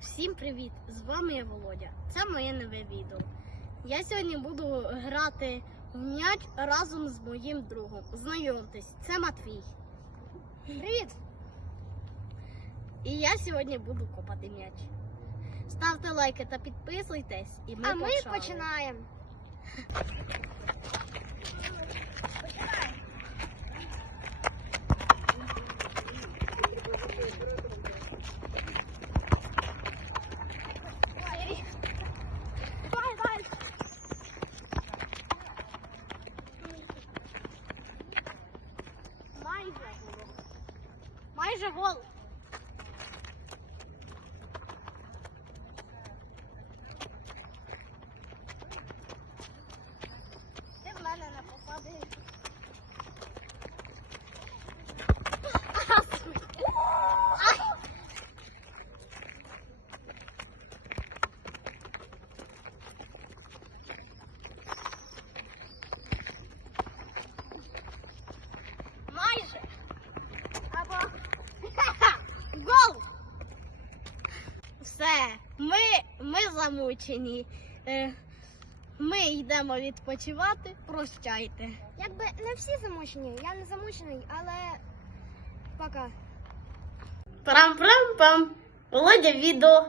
Всім привіт! З вами я Володя. Це моє нове відео. Я сьогодні буду грати в м'яч разом з моїм другом. Знайомтесь, це Матвій. Привіт! І я сьогодні буду копати м'яч. Ставте лайки та підписуйтесь, і ми А ми починаємо. 你是我儿 Все, ми, ми замучені. Е, Ми йдемо відпочивати. Прощайте. Якби не всі замучені, я не замучений, але пока. Прам-прам-пам. Володя відео